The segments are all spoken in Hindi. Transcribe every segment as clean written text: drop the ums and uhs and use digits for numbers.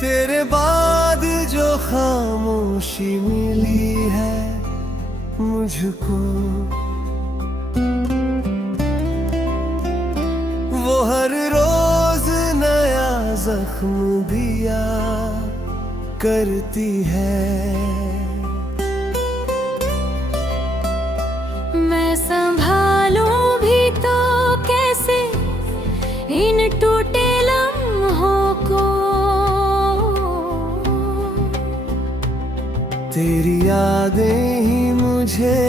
तेरे बाद जो खामोशी मिली है मुझको, वो हर रोज नया जख्म दिया करती है। मैं संभालूं भी तो कैसे इन टूटे लम्हों को, तेरी यादें ही मुझे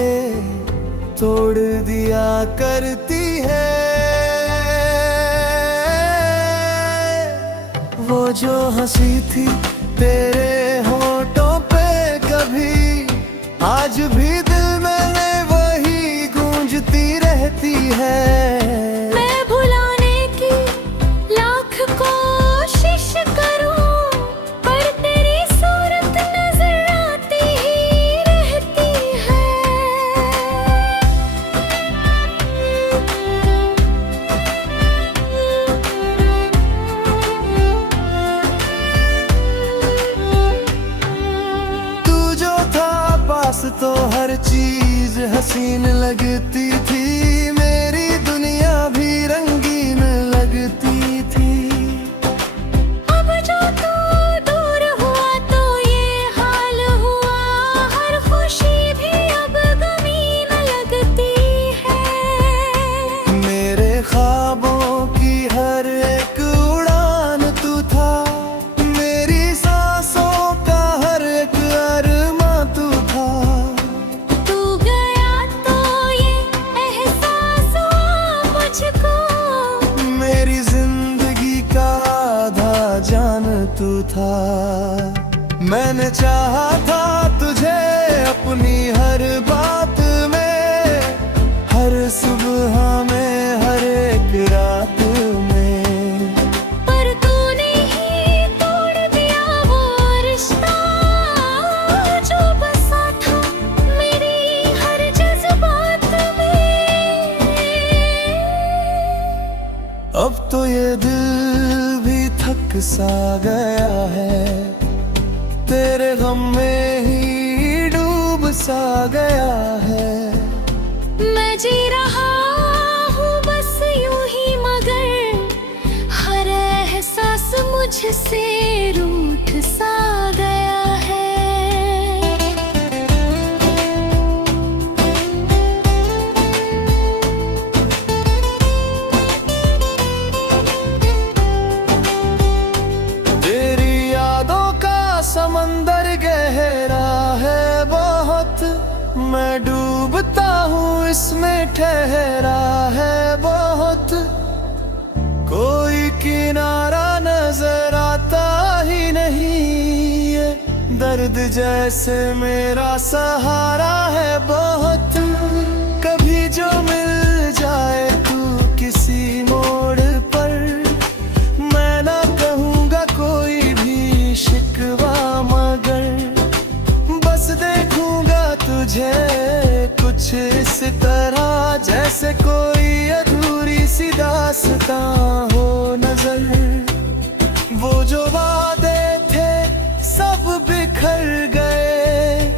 तोड़ दिया करती है। वो जो हंसी थी तेरे होठों पे कभी, आज भी दिल में वही गूंजती रहती है। मैं भुलाने की लाख कोशिश करूं, पर तेरी सूरत नजर आती ही रहती है। तू जो था पास तो हर चीज हसीन लगती थी, मेरी दुनिया भी रंगीन लगती थी। अब जो तू दूर हुआ तो ये हाल हुआ, हर खुशी भी अब गमीन लगती है। मेरे ख्वाबों की हर एक उड़ान तू था, मेरी सांसों का हर एक अरमां तू था। तू गया तो ये एहसास हुआ मुझको, मेरी जिंदगी का आधा जान तू था। मैंने चाहा था तुझे अपनी हर बात में, हर सुबह में, हर एक रात में। पर तूने ही तोड़ दिया वो रिश्ता जो बसा था मेरी हर जज्बात में। अब तो ये दिल भी थक सा गया है, तेरे गम में ही डूब सा गया है। मैं जी रहा हूँ बस यूं ही, मगर हर एहसास मुझसे रूठ सा गया है। तेरी यादों का समंदर गहरा है बहुत, मैं डूबता हूँ इसमें ठहरा है बहुत। कोई किनारा नजर आता ही नहीं, ये दर्द जैसे मेरा सहारा है बहुत। कभी जो मिल जाए तू किसी मोड़ पर, मैं ना कहूँगा कोई भी शिकवा, मगर बस देखूँगा तुझे कुछ इस तरह जैसे कोई अधूरी सी दास्तां हो नजर। वो जो वादे थे सब बिखर गए,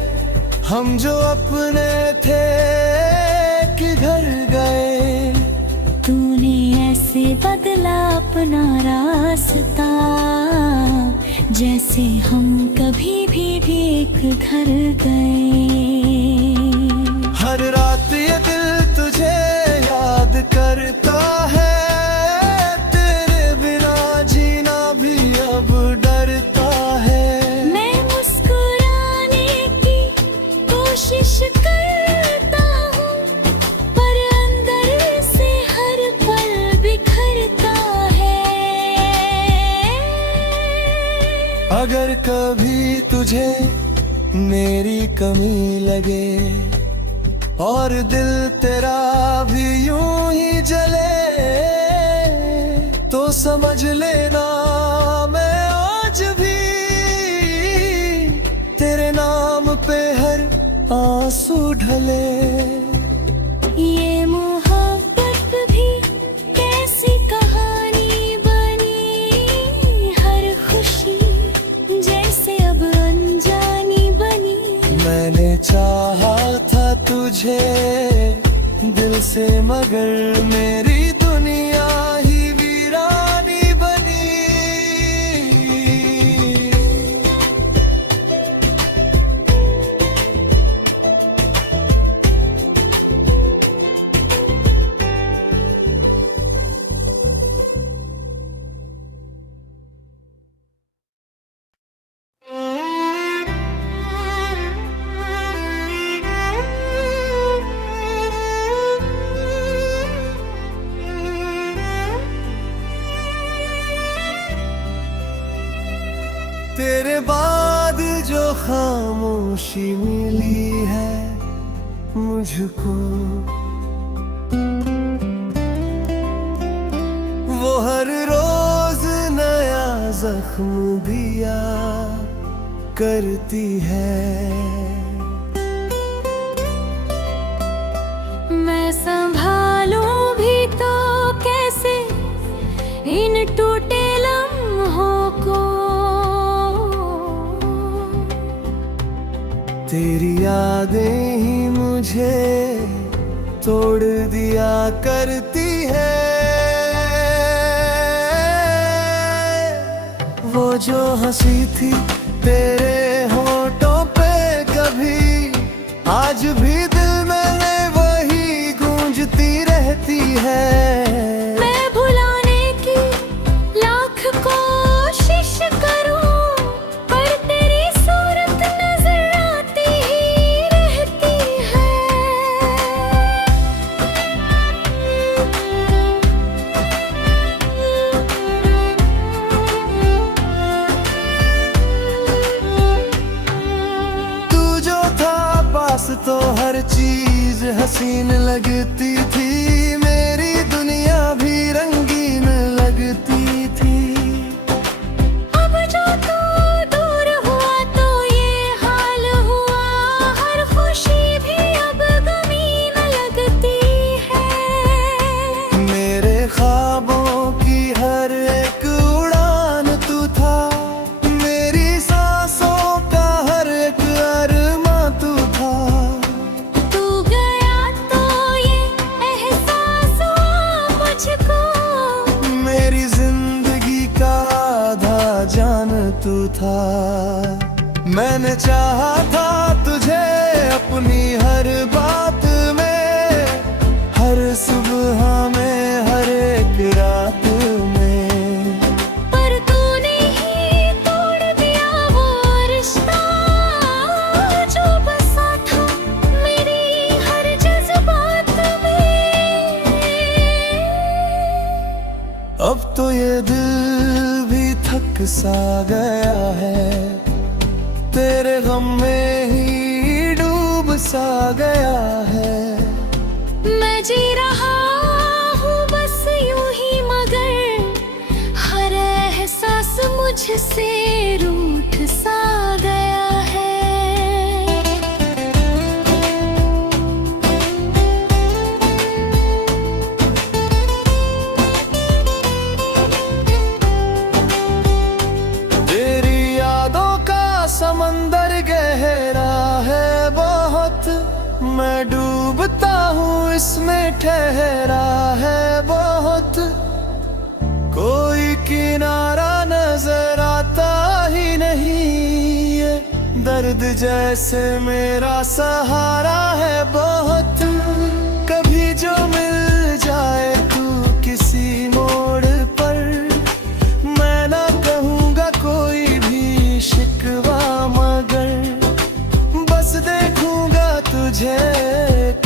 हम जो अपने थे किधर गए। तूने ऐसे बदला अपना रास्ता, जैसे हम कभी भी एक घर गए। हर रात ये दिल तुझे याद करता है, तेरे बिना जीना भी अब डरता है। मैं मुस्कुराने की कोशिश करता हूँ, पर अंदर से हर पल बिखरता है। अगर कभी तुझे मेरी कमी लगे और दिल तेरा भी यूं ही जले, तो समझ लेना मैं आज भी तेरे नाम पे हर आंसू ढले। ये मोहब्बत भी कैसी कहानी बनी, हर खुशी मैंने चाहा था तुझे दिल से, मगर मेरी दुनिया ही वीरानी बनी। तेरे बाद जो खामोशी मिली है मुझको, वो हर रोज नया जख्म दिया करती है। मैं संभालूं भी तो कैसे इन टूटे लम्हों को, तेरी यादें ही मुझे तोड़ दिया करती है। वो जो हंसी थी तेरे होठों पे कभी, आज भी दिल में वही गूंजती रहती है। मैं भुलाने की लाख कोशिश करूं, पर तेरी सूरत नजर आती ही रहती है। तू जो था पास तो हर चीज हसीन लगती थी, मेरी दुनिया भी रंगीन लगती थी। अब जो तू दूर हुआ तो ये हाल हुआ, हर खुशी भी अब गमीन लगती है। मेरे ख्वाबों की हर एक उड़ान तू था, मेरी सांसों का हर एक अरमां तू था। तू गया तो ये एहसास हुआ मुझको, मेरी जिंदगी का आधा जान तू था। मैंने चाहा था तुझे अपनी हर बात में, हर सुबह में, हर एक रात में। पर तूने ही तोड़ दिया वो रिश्ता, जो बसा था मेरी हर जज्बात में। अब तो ये दिल भी थक सा गया है, तेरे गम में ही डूब सा गया है। मैं जी रहा हूँ बस यूं ही, मगर हर एहसास मुझसे रूठ सा गया है। तेरी यादों का समंदर गहरा है बहुत, मैं डूबता हूँ इसमें ठहरा है बहुत। कोई किनारा नजर आता ही नहीं, ये दर्द जैसे मेरा सहारा है बहुत। कभी जो मिल जाए तू किसी मोड़ पर, मैं ना कहूँगा कोई भी शिकवा, मगर बस देखूंगा तुझे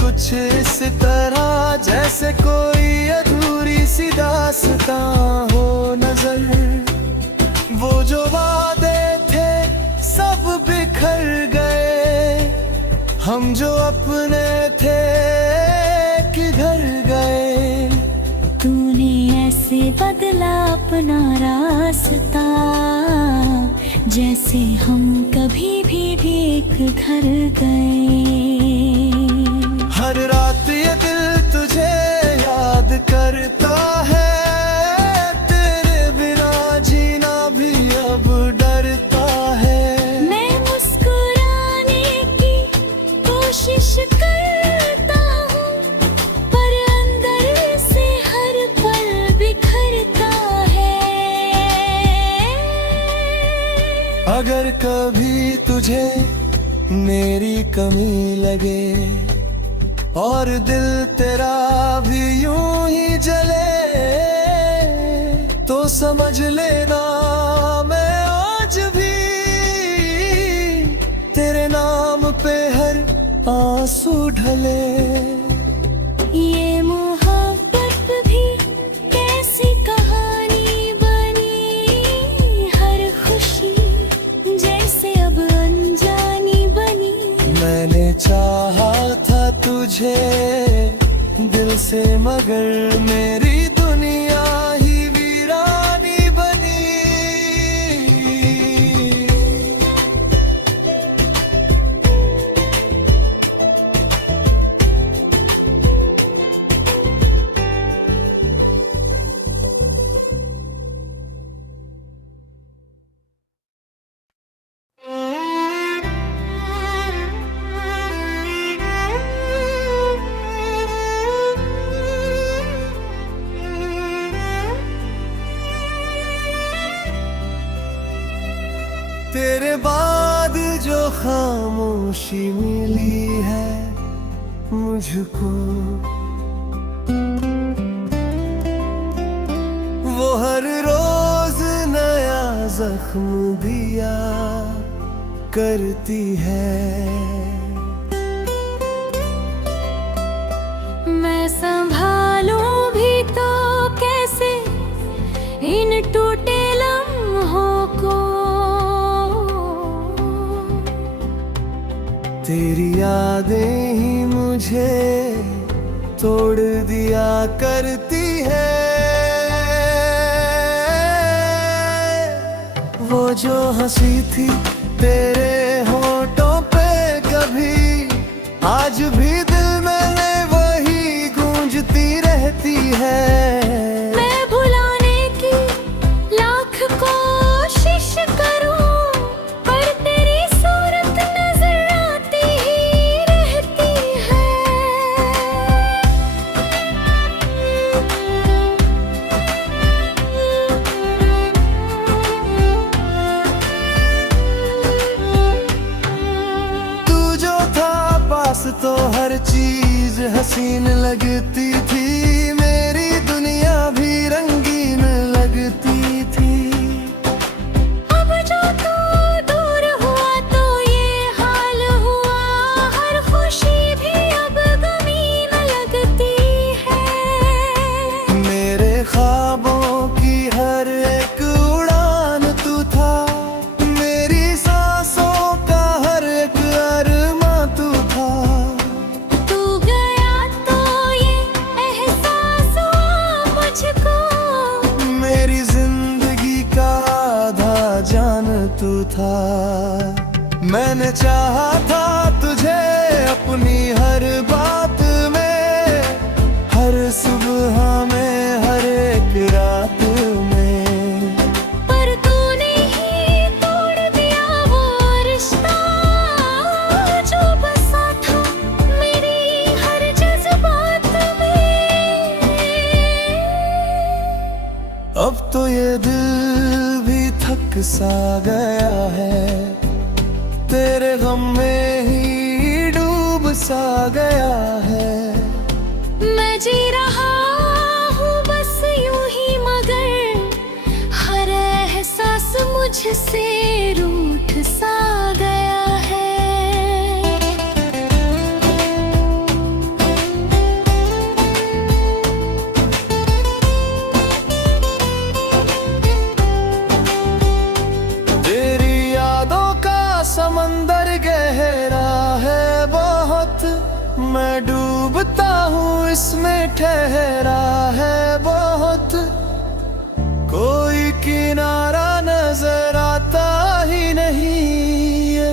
कुछ इस तरह, जैसे कोई अधूरी सी दास्तां हो नजर। वो जो वादे थे सब बिखर गए, हम जो अपने थे किधर गए। तूने ऐसे बदला अपना रास्ता, जैसे हम कभी भी एक घर गए। हर रात ये दिल तुझे याद करता है, तेरे बिना जीना भी अब डरता है। मैं मुस्कुराने की अगर कभी तुझे मेरी कमी लगे और दिल तेरा भी यूं ही जले, तो समझ लेना मैं आज भी तेरे नाम पे हर आंसू ढले। ये मोहब्बत भी कैसी कहानी बनी, हर खुशी जैसे अब अनजानी बनी। मैंने चाहा था तुझे दिल से, मगर मेरी दुनिया ही वीरानी बनी। तेरे बाद जो खामोशी मिली है मुझको, वो हर रोज नया जख्म दिया करती है। मैं संभालूं भी तो कैसे इन टूटे लम्हों को, तेरी यादें ही मुझे तोड़ दिया करती है। वो जो हंसी थी तेरे होठों पे कभी, आज भी दिल में वही गूंजती रहती है। मैं भुलाने की लाख कोशिश करूं, पर तेरी सूरत नजर आती ही रहती है। तू जो था पास तो हर चीज हसीन लगती थी, मेरी दुनिया भी रंगीन लगती थी। अब जो तू दूर हुआ तो ये हाल हुआ, हर खुशी भी अब गमीन लगती है। मेरे ख्वाबों की हर एक उड़ान तू था, मेरी सांसों का हर एक अरमां तू था। तू गया तो ये एहसास हुआ मुझको, मेरी जिंदगी का आधा जान तू था। मैंने चाहा था तुझे अपनी हर बात में, हर सुबह में, हर एक रात में। पर तूने ही तोड़ दिया वो रिश्ता, जो बसा था मेरी हर जज्बात में। अब तो ये दिल भी थक सा गया है, तेरे गम में ही डूब सा गया है। मैं जी रहा हूँ बस यूं ही, मगर हर एहसास मुझसे रूठ सा गया है। तेरी यादों का समंदर गहरा है बहुत, मैं डूबता हूँ इसमें ठहरा है बहुत। कोई किनारा नजर आता ही नहीं, ये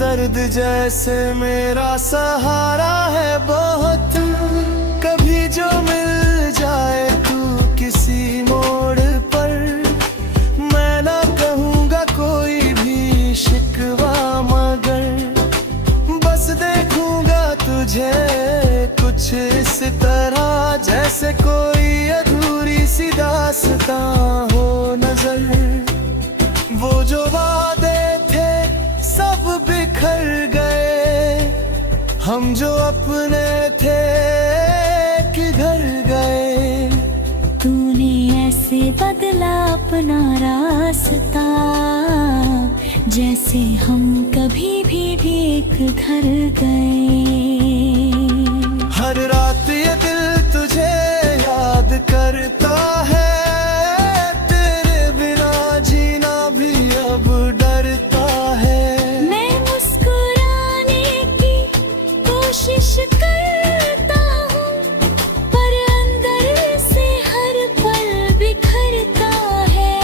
दर्द जैसे मेरा सहारा है बहुत। कभी जो मिल जाए तू किसी मोड़ पर, मैं ना कहूँगा कोई भी शिकवा, मगर बस देखूंगा तुझे कुछ इस तरह जैसे कोई अधूरी सी दास्तां हो नजर। वो जो वादे हम जो अपने थे किधर गए। तूने ऐसे बदला अपना रास्ता, जैसे हम कभी भी एक घर गए। हर रात ये दिल तुझे याद करता है, तेरे बिना जीना भी अब डरता है। मैं मुस्कुराने की कोशिश करता हूँ, पर अंदर से हर पल बिखरता है।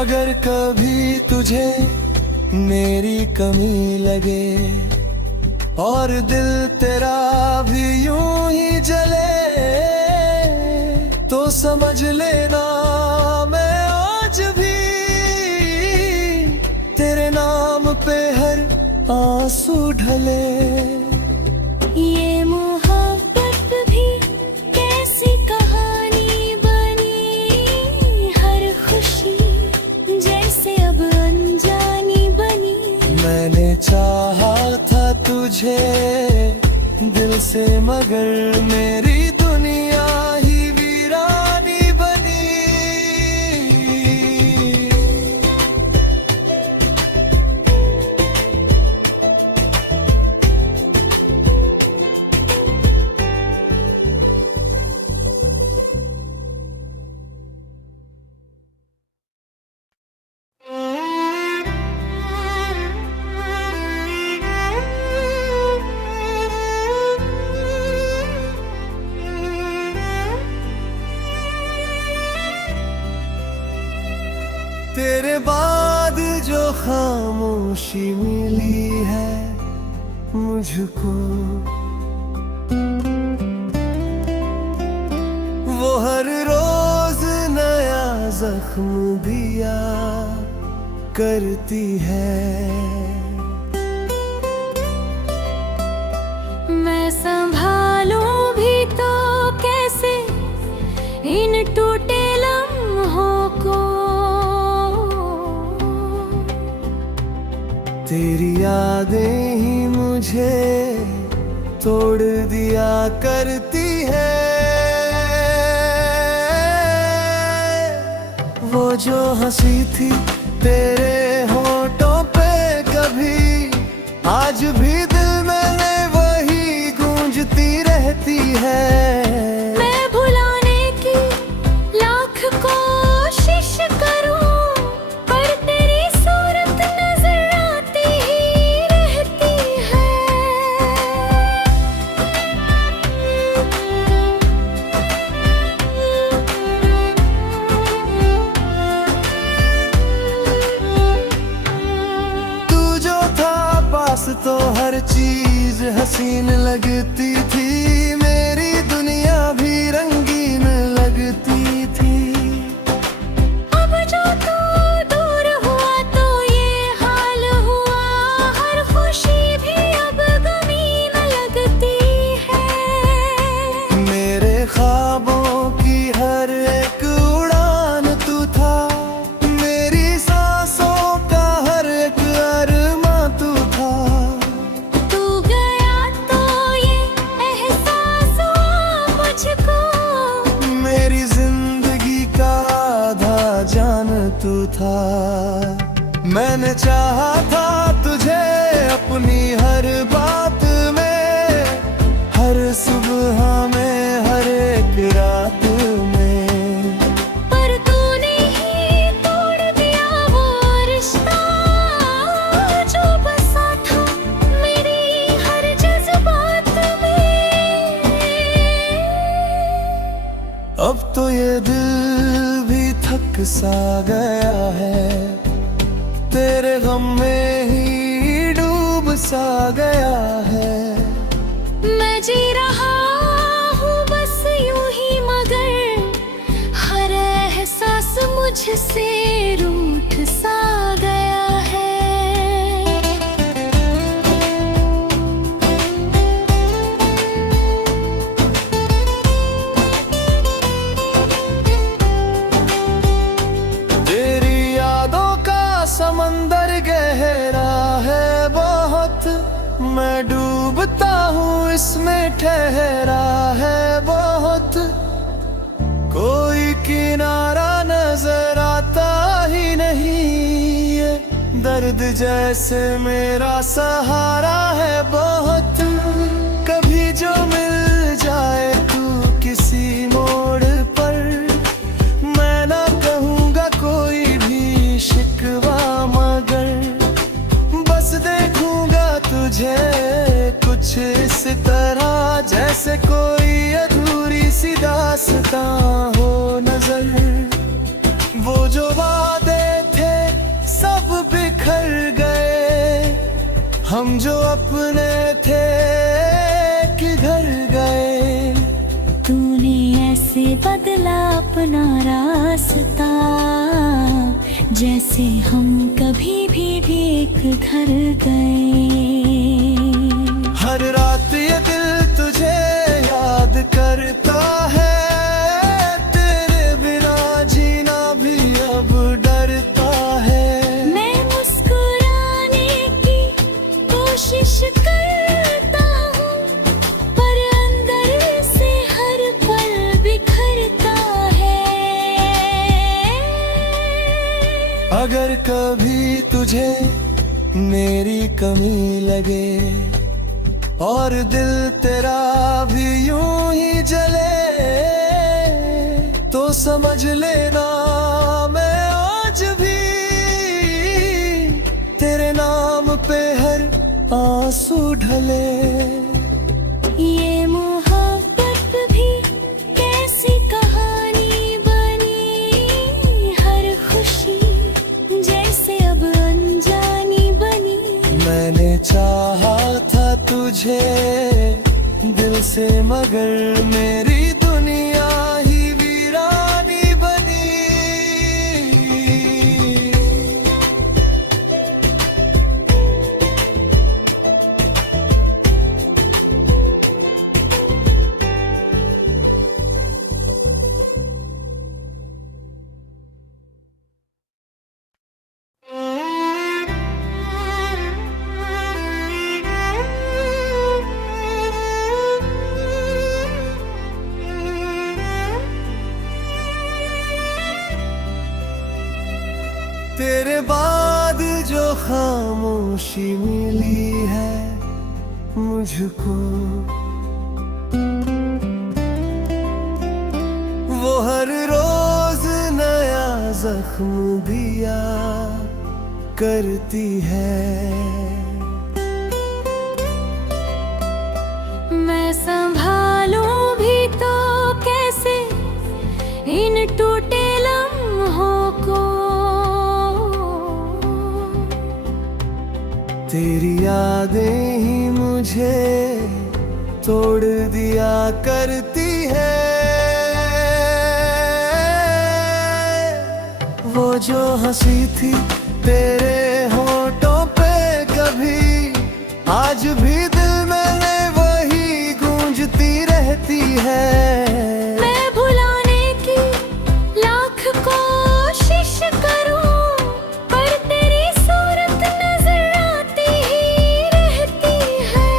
अगर कभी तुझे मेरी कमी लगे और दिल तेरा भी यूं ही जले, तो समझ लेना मैं आज भी तेरे नाम पे हर आंसू ढले। ये मोहब्बत भी कैसी कहानी बनी, हर खुशी जैसे अब अनजानी बनी। मैंने चाहा था तुझे दिल से, मगर मेरी दुनिया ही वीरानी बनी। तेरे बाद जो खामोशी मिली है मुझको, वो हर रोज नया जख्म दिया करती है। मैं संभालूं भी तो कैसे इन टूटे लम्हों को, तेरी यादें ही मुझे तोड़ दिया करती है। वो जो हंसी थी तेरे होठों पे कभी, आज भी दिल में वही गूंजती रहती है। मैं भुलाने की लाख कोशिश करूं, पर तेरी सूरत नजर आती ही रहती है। तू जो था पास तो हर चीज हसीन लगती थी, मेरी दुनिया भी रंगीन लगती थी। अब जो तू दूर हुआ तो ये हाल हुआ, हर खुशी भी अब गमीन लगती है। मेरे ख्वाबों की हर एक उड़ान तू था, मेरी सांसों का हर एक अरमां तू था। तू गया तो ये एहसास हुआ मुझको, मेरी जिंदगी का आधा जान तू था। मैंने चाहा था तुझे अपनी हर बात में, हर सुबह में, हर एक रात में। पर तूने ही तोड़ दिया वो रिश्ता, जो बसा था मेरी हर जज्बात में। अब तो ये दिल भी थक सा गया है, तेरे गम में ही डूब सा गया है। मैं जी रहा हूँ बस यूं ही, मगर हर एहसास मुझसे रूठ सा गया है। तेरी यादों का समंदर गहरा है, मैं डूबता हूँ इसमें ठहरा है बहुत, कोई किनारा नजर आता ही नहीं। ये दर्द जैसे मेरा सहारा है बहुत, कभी जो मिल जाए तू किसी मोड़ पर, मैं ना कहूँगा कोई भी शिकवा, मगर बस देखूंगा तुझे कुछ इस तरह जैसे कोई अधूरी सी दास्तां हो नजर। वो जो वादे थे सब बिखर गए, हम जो अपने थे किधर गए। तूने ऐसे बदला अपना रास्ता, जैसे हम कभी भी एक घर गए। हर रात ये दिल तुझे याद करता है, तेरे बिना जीना भी अब डरता है। मैं मुस्कुराने की कोशिश करता हूँ, पर अंदर से हर पल बिखरता है। अगर कभी तुझे मेरी कमी लगे और दिल तेरा भी यूं ही जले, तो समझ लेना मैं आज भी तेरे नाम पे हर आंसू ढले। ये मोहब्बत भी कैसी कहानी बनी, हर खुशी जैसे अब अनजानी बनी। मैंने चाहा था तुझे दिल से, मगर मेरी दुनिया ही वीरानी बनी। तेरे बाद जो खामोशी मिली है मुझको, वो हर रोज नया जख्म दिया करती है। मैं संभालूं भी तो कैसे इन टूटे लम्हों को, तेरी यादें ही मुझे तोड़ दिया करती है। वो जो हंसी थी तेरे होठों पे कभी, आज भी दिल में वही गूंजती रहती है। मैं भुलाने की लाख कोशिश करूं, पर तेरी सूरत नजर आती ही रहती है।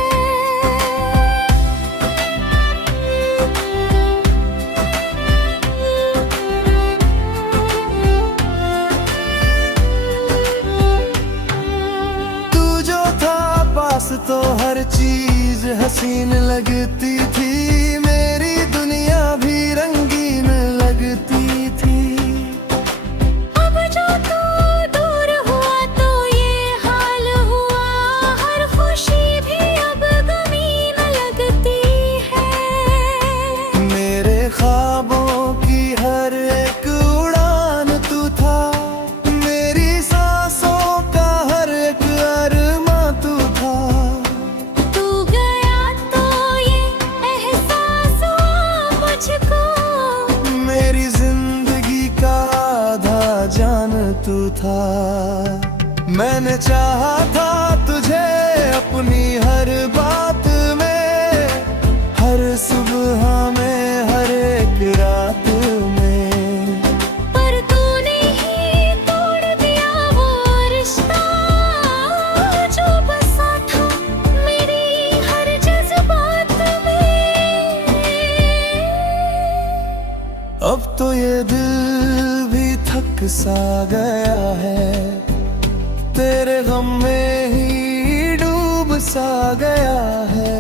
तू जो था पास तो हर चीज हसीन लगती थी, मेरी दुनिया भी रंगीन लगती थी। अब जो तू दूर हुआ तो ये हाल हुआ, हर खुशी भी अब गमीन लगती है। मेरे ख्वाबों की हर एक उड़ान तू था, मेरी सांसों का हर एक अरमां तू था। तू गया तो ये एहसास हुआ मुझको, मेरी जिंदगी का आधा जान तू था। मैंने चाहा था तुझे अपनी हर बात में, हर सुबह में, हर एक रात में, पर तूने ही तोड़ दिया वो रिश्ता जो बसा था मेरे सा गया है, तेरे गम में ही डूब सा गया है।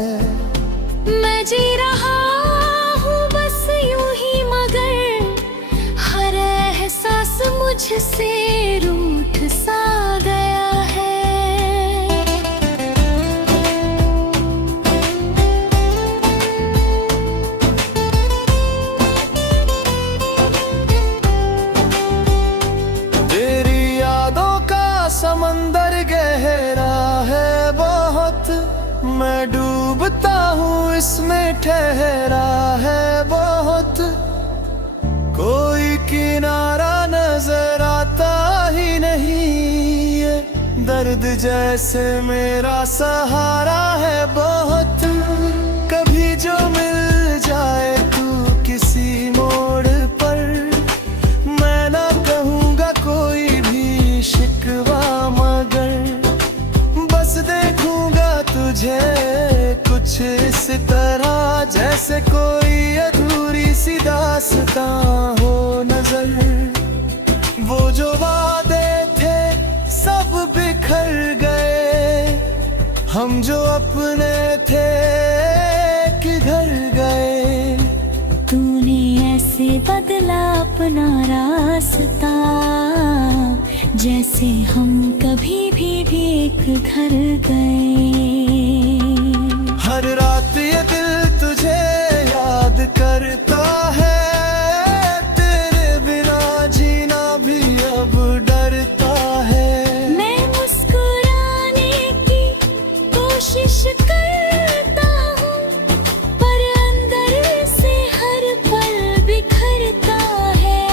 मैं जी रहा हूँ बस यूं ही, मगर हर एहसास मुझसे रूठ सा गया है। तेरी यादों का समंदर गहरा है बहुत, मैं डूबता हूँ इसमें ठहरा है बहुत। कोई किनारा नजर आता ही नहीं, ये दर्द जैसे मेरा सहारा है बहुत। कभी जो मिल जाए तू किसी मोड़ पर, मैं ना कहूँगा कोई भी शिकवा, मगर बस देखूंगा तुझे कुछ इस तरह जैसे कोई अधूरी सी दास्तां हो नजर। वो जो वादे थे सब बिखर गए, हम जो अपने थे किधर गए। तूने ऐसे बदला अपना रास्ता, जैसे हम कभी भी एक घर गए। हर रात ये दिल तुझे याद करता है, तेरे बिना जीना भी अब डरता है। मैं मुस्कुराने की कोशिश करता हूँ, पर अंदर से हर पल बिखरता है।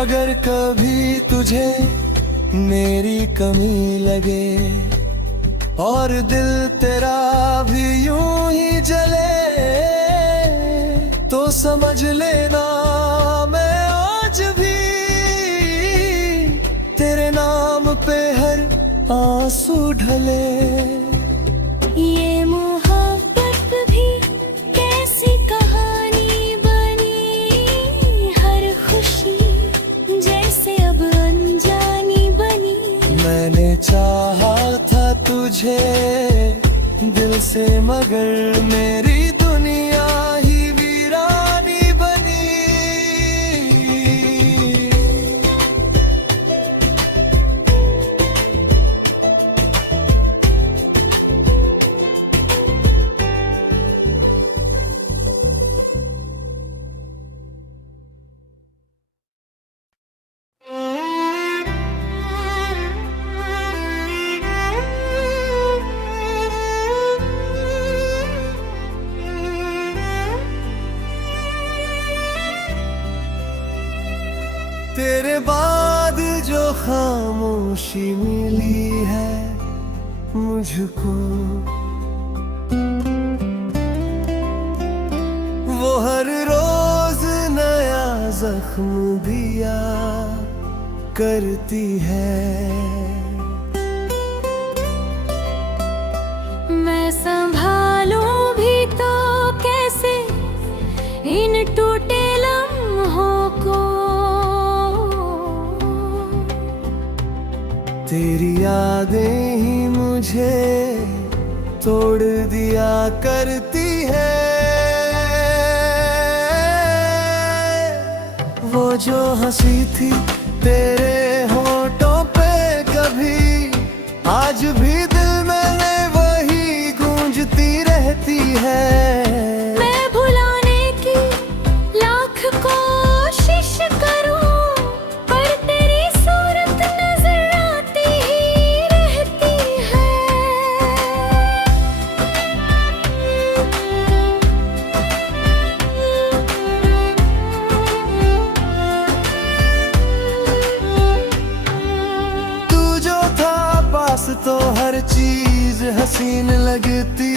अगर कभी तुझे मेरी कमी लगे और दिल तेरा भी यूं ही जले, तो समझ लेना मैं आज भी तेरे नाम पे हर आंसू ढले। ये मोहब्बत भी कैसी कहानी बनी, हर खुशी जैसे अब अनजानी बनी। मैंने चाहा था तुझे दिल से, मगर मेरी दुनिया ही वीरानी बनी। तेरे बाद जो खामोशी मिली है मुझको, वो हर रोज नया जख्म दिया करती है। मैं संभालूं भी तो कैसे इन टूटे लम्हों को, तेरी यादें ही मुझे तोड़ दिया करती है। वो जो हंसी थी तेरे होठों पे कभी, आज भी दिल में वही गूंजती रहती है। मैं भुलाने की लाख कोशिश करूं, पर तेरी सूरत नजर आती ही रहती है। तू जो था पास तो हर चीज हसीन लगती